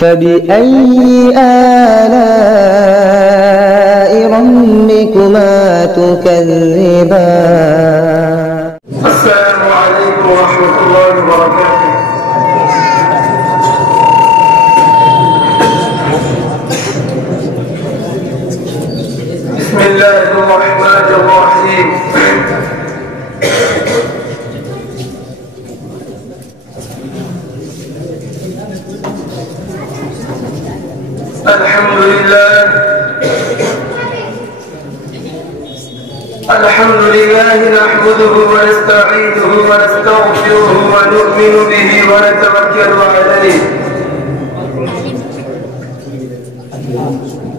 فبأي آلاء ربكما تكذبان؟ السلام عليكم ورحمة الله وبركاته. بسم الله الرحمن الرحيم. الحمد لله نحمده ونستعينه ونستغفره ونؤمن به ونتوكل عليه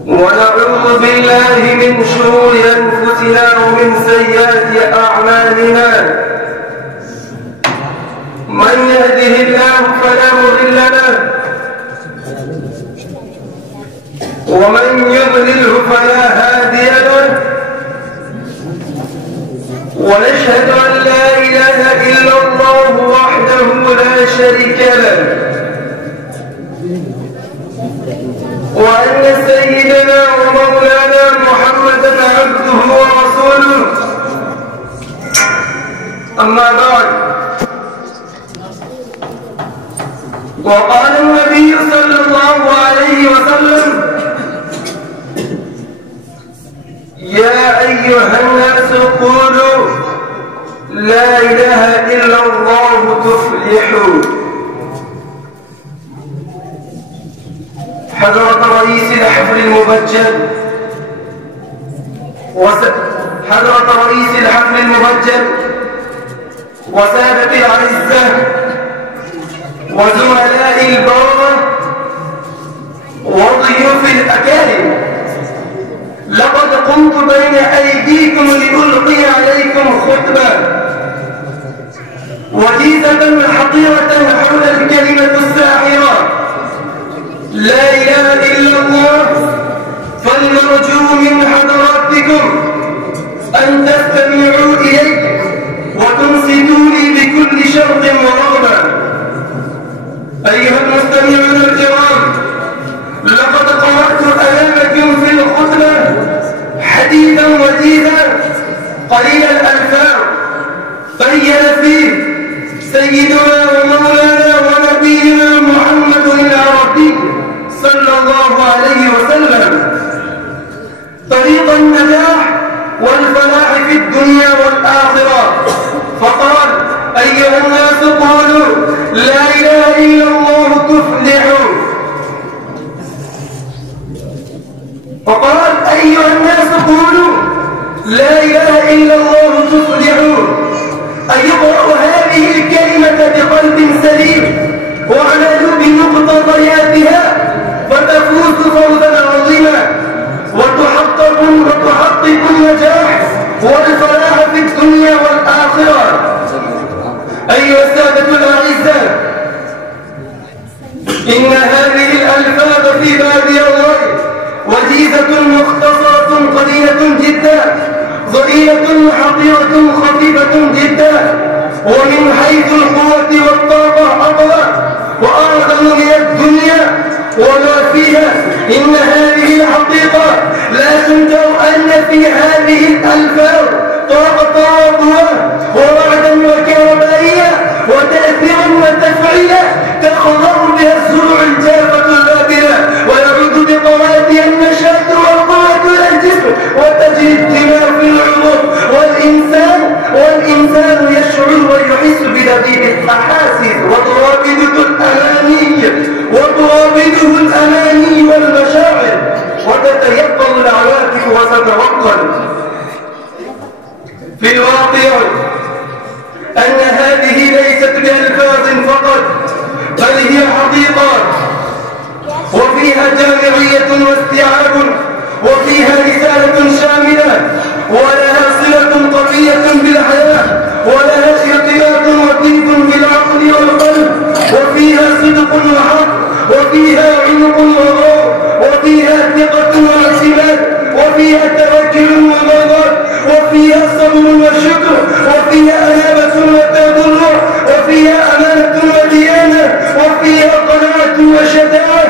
ونعوذ بالله من شرور أنفسنا ومن سيئات أعمالنا. من يهده الله فلا مضل له ومن يضلله فلا هادي له. ونشهد أن لا إله إلا الله وحده لا شريك له، وأن سيدنا ومولانا محمدا عبده ورسوله. أما بعد، وقال النبي صلى الله عليه وسلم: يا أيها الناس قولوا لا إله إلا الله تفلحوا. حضرة رئيس الحفل المبجل وسادة الأعزة وزملاء البررة وضيوف الأكارم، لقد قمت بين أيديكم لألقي عليكم خطبة وجيزة حقيرة حول الكلمة الساحرة لا إله إلا الله. فلنرجو من حضراتكم أن تستمعوا إلي وتنصتوا لي بكل شوق ورغبة. أيها المستمعون الكرام، لقد قرأت أمامكم في الخطبة حديثا وجيزا قليل الألفاظ بين فيه سيدنا ومولانا ونبينا محمد العربي صلى الله عليه وسلم طريق النجاح والفلاح في الدنيا والآخرة. فقال: أيها الناس قولوا لا إله إلا الله تفلحوا. فقال: أيها الناس قولوا لا إله إلا الله تفلحوا. أن يقرأ هذه الكلمة بقلب سليم واعملوا بمقتضياتها فتفوز فوزا عظيما وتحقق النجاح والفلاح في الدنيا والآخرة. أيها السادة الأعزاء، إن هذه الألفاظ في باب الله وجيزة مختصرة قليلة جدا، ضئيلة حقيرة خفيفة جدا، ومن حيث القوة والطاقة أقوى وأعظم من الدنيا وما فيها. إن هذه الحقيقة لا تنكر أن في هذه الألفاظ طاقة وقوة ووعدا وكهربائية وتأثيرا وتفعيلا تخضر بها الزروع الجافة اللابنة ويعود بقواتها النشاط والقوة إلى الجسم وتجري الدماء في العروق والإنسان يشعر ويحس بدقيق الأحاسيس وترابطه الأماني والمشاعر وتتيقظ العواطف وتتوقد. في الواقع أن هذه ليست بألفاظ فقط، بل هي حقيقات، وفيها جامعية واستيعاب، وفيها رسالة شاملة ولها صلة قوية بالحياة، ولها ارتباط وطيد بالعقل والقلب، وفيها صدق وحق، وفيها عمق وغور، وفيها ثقة واعتماد، وفيها توكل ومضاد، وفيها صبر وشكر، وفيها أنابة وتضرع، وفيها أمانة وديانة، وفيها قناعة وشجاعة،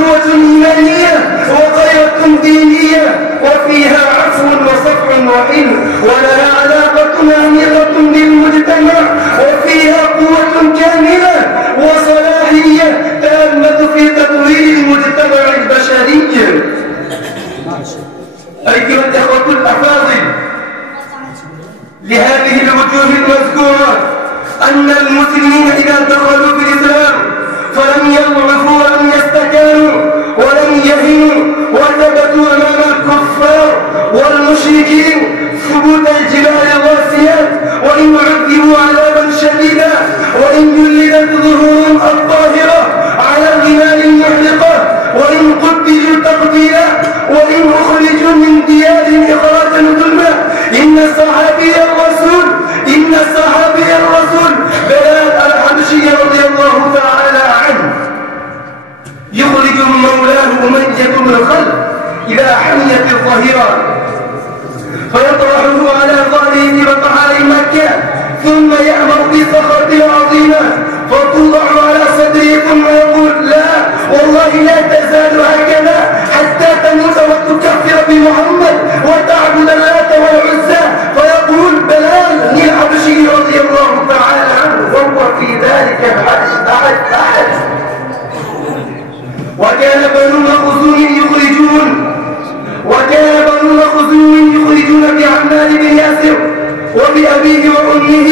قوة إيمانية وغيرة دينية، وفيها عفو وصفح وحلم، ولها علاقة عميقة بالمجتمع، وفيها قوة كاملة وصلاحية تامة في تطوير المجتمع البشري. أيها الأخوة الأفاضل، لهذه الوجوه المذكورة أن المسلمين إذا دخلوا في الإسلام فلم يضعفوا ولم يستكانوا ولم يهنوا، وثبتوا أمام الكفار والمشركين ثبوت الجبال الراسيات، وإن عذبوا عذابا شديدا، وإن جلدت ظهورهم الطاهرة على الرمال المحرقة، وإن قتلوا تقتيلا، وإن أخرجوا من ديارهم إخراجا ظلما. إن صحابي الرسول بلال الحبشي رضي الله تعالى عنه يخرج مولاه أمية بن الخلف إذا حميت الظهيرة فيطرحه على ظهره في بطحاء مكة، ثم يأمر بصخرة عظيمة فتوضع على صدره، ثم يقول: لا والله لا تزال هكذا حتى تموت وتكفر بمحمد وتعبد اللات والعزى. فيقول بلال الحبشي رضي الله تعالى عنه وهو في ذلك الحد. وكان بنو مخزوم يخرجون بعمار بن ياسر وبأبيه وأمه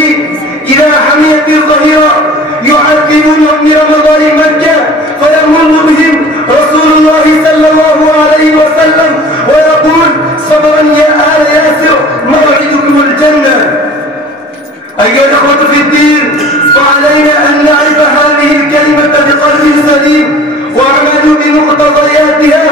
إذا حميت الظهيرة يعذبونهم برمضان مكة، فيمر بهم رسول الله صلى الله عليه وسلم ويقول: صبرا يا آل ياسر موعدكم الجنة. أيها الأخوة في الدين، فعلينا أن نعرف هذه الكلمة بقلب سليم ونعمل بمقتضياتها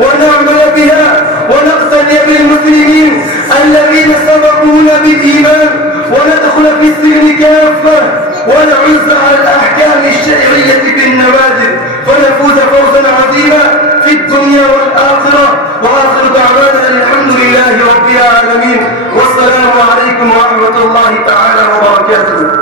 ونعمل بها ونقتدي بالمسلمين الذين سبقونا بالإيمان، وندخل في السلم كافة ونعز على الأحكام الشرعية بالنوازل، فنفوز فوزا عظيما في الدنيا والآخرة. وآخر دعوانا الحمد لله رب العالمين، والسلام عليكم ورحمة الله تعالى وبركاته.